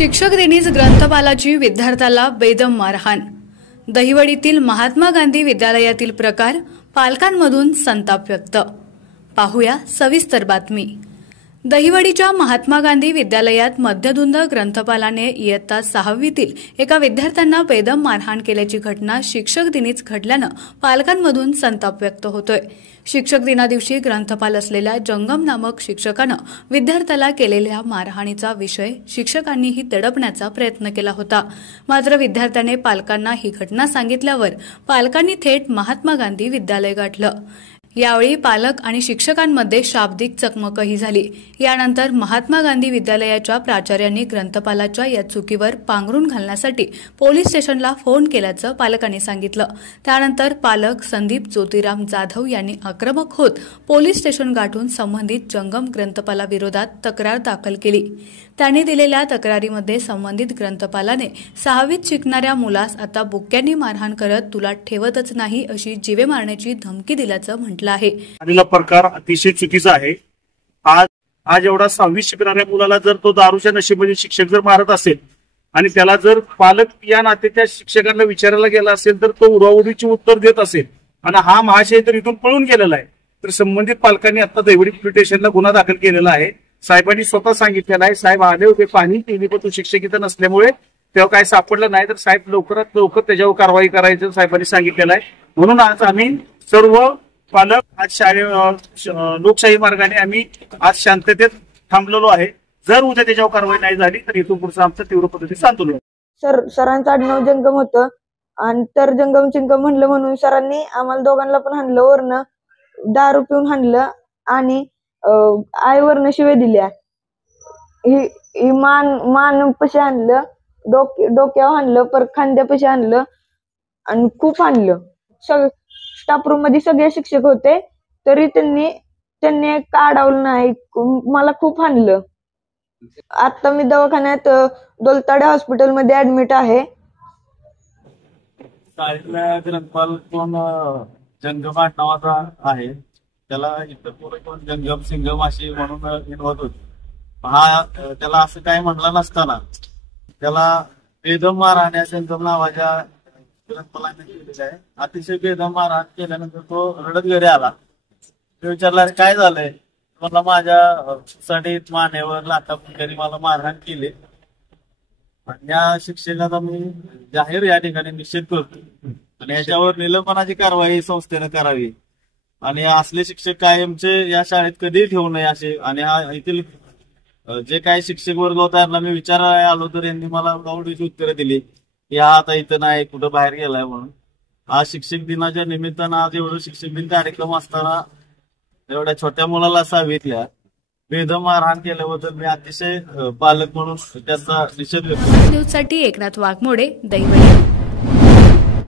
शिक्षक दिनीच ग्रंथपालाची विद्यार्थ्याला बेदम मारहाण। दहिवडीतील महात्मा गांधी विद्यालयातील प्रकार, पालकांमधून संताप व्यक्त। पाहूया सविस्तर बातमी। दहिवडीच्या महात्मा गांधी विद्यालयात मध्यधुंद ग्रंथपालाने इयत्ता 6वीतील एका विद्यार्थ्यांना बेदम मारहाण केल्याची घटना शिक्षक दिनीच घडल्यानं पालकांमधून संताप व्यक्त होतोय। शिक्षक दिनादिवशी ग्रंथपाल असलेल्या जंगम नामक शिक्षकानं विद्यार्थ्याला केलेल्या मारहाणीचा विषय शिक्षकांनीही दडपण्याचा प्रयत्न केला होता। मात्र विद्यार्थ्याने पालकांना ही घटना सांगितल्यावर पालकांनी थेट महात्मा गांधी विद्यालय गाठलं। यावेळी पालक आणि शिक्षकांमध्ये शाब्दिक चकमकही झाली। यानंतर महात्मा गांधी विद्यालयाच्या प्राचार्यांनी ग्रंथपालाच्या या चुकीवर पांघरून घालण्यासाठी पोलीस स्टेशनला फोन केल्याचं पालकांनी सांगितलं। त्यानंतर पालक संदीप ज्योतिराम जाधव यांनी आक्रमक होत पोलीस स्टेशन गाठून संबंधित जंगम ग्रंथपालाविरोधात तक्रार दाखल केली। त्यांनी दिलेल्या तक्रारीमध्ये संबंधित ग्रंथपालाने 6वीत शिकणाऱ्या मुलास आता बुक्क्यांनी मारहाण करत तुला ठेवतच नाही अशी जीवे मारण्याची धमकी दिल्याचं म्हटलं आहे। हा प्रकार अतिशय चुकीचा आहे। आज एवढा 6वीत शिकणाऱ्या मुलाला जर तो दारूच्या नशेमध्ये शिक्षक जर मारत असेल आणि त्याला जर पालक या नाते त्या शिक्षकांना विचारायला गेला असेल तर तो उडवाउडीची उत्तर देत असेल आणि हा महाशय तर इथून पळून गेलेला आहे, तर संबंधित पालकांनी आता दहिवडी पोलीस स्टेशनला गुन्हा दाखल केलेला आहे। साहेबांनी स्वतः सांगितलेलं आहे, साहेब आले होते पाणी केली पण तो शिक्षक इथं नसल्यामुळे तेव्हा काय सापडलं नाही, तर साहेब लवकरात लवकर त्याच्यावर कारवाई करायचं साहेबांनी सांगितलेलं आहे। म्हणून आज आम्ही सर्व पालक आज लोकशाही मार्गाने आम्ही आज शांततेत थांबलेलो आहे। जर उद्या त्याच्यावर कारवाई नाही झाली तर इथून पुढचं आमचं तीव्र पद्धतीने आंदोलन। सरांचं आडनाव जंगम होतं आणि तर जंगम चिंगम म्हणलं म्हणून सरांनी आम्हाला दोघांना पण हाणलं, वरनं दारू पिऊन हाणलं आणि आईवरनं शिवे दिल्या। ही मान पशी हाणलं, डोक्यावर हाणलं, पर खांद्यापाशी हाणलं आणि खूप हाणलं। स्टाफ रूम मध्ये सगळे शिक्षक होते तरी त्यांनी काढवलं नाही, मला खूप हाणलं। आता मी दवाखान्यात दोलताडे हॉस्पिटल मध्ये ऍडमिट आहे। शाळेतला ग्रंथपाल कोण जंगम नावाचा आहे, त्याला इतर पोरं कोण जंगम सिंगम अशी म्हणून हिंडवत होती। हा त्याला असं काही म्हणलं नसताना त्याला बेदम मारहाण जंगम नावाच्या ग्रंथपालाने केलेलं आहे। अतिशय बेदम मारहाण केल्यानंतर तो रडत घरी आला। तो विचारला काय झालंय, मला माझ्या साडीत मानेवर लाथाबुक्क्यांनी मला मारहाण केली आणि या शिक्षकाचा मी जाहीर या ठिकाणी निषेध करतो आणि याच्यावर निलंबनाची कारवाई संस्थेनं करावी आणि असले शिक्षक कायमचे या शाळेत कधीही ठेवू नये असे। आणि हा येथील जे काही शिक्षक वर्ग होता त्यांना मी विचारायला आलो तर यांनी मला आवडीची उत्तरं दिली की हा आता इथं नाही, कुठं बाहेर गेलाय म्हणून। आज शिक्षक दिनाच्या निमित्तानं आज एवढं शिक्षक दिन कार्यक्रम असताना एवढ्या छोट्या मुलाला 6वीतल्या बेदम मारहाण केल्याबद्दल मी अतिशय पालक म्हणून त्याचा निषेध व्यक्त करतो। न्यूजसाठी एकनाथ वाघमोडे, दहिवडी।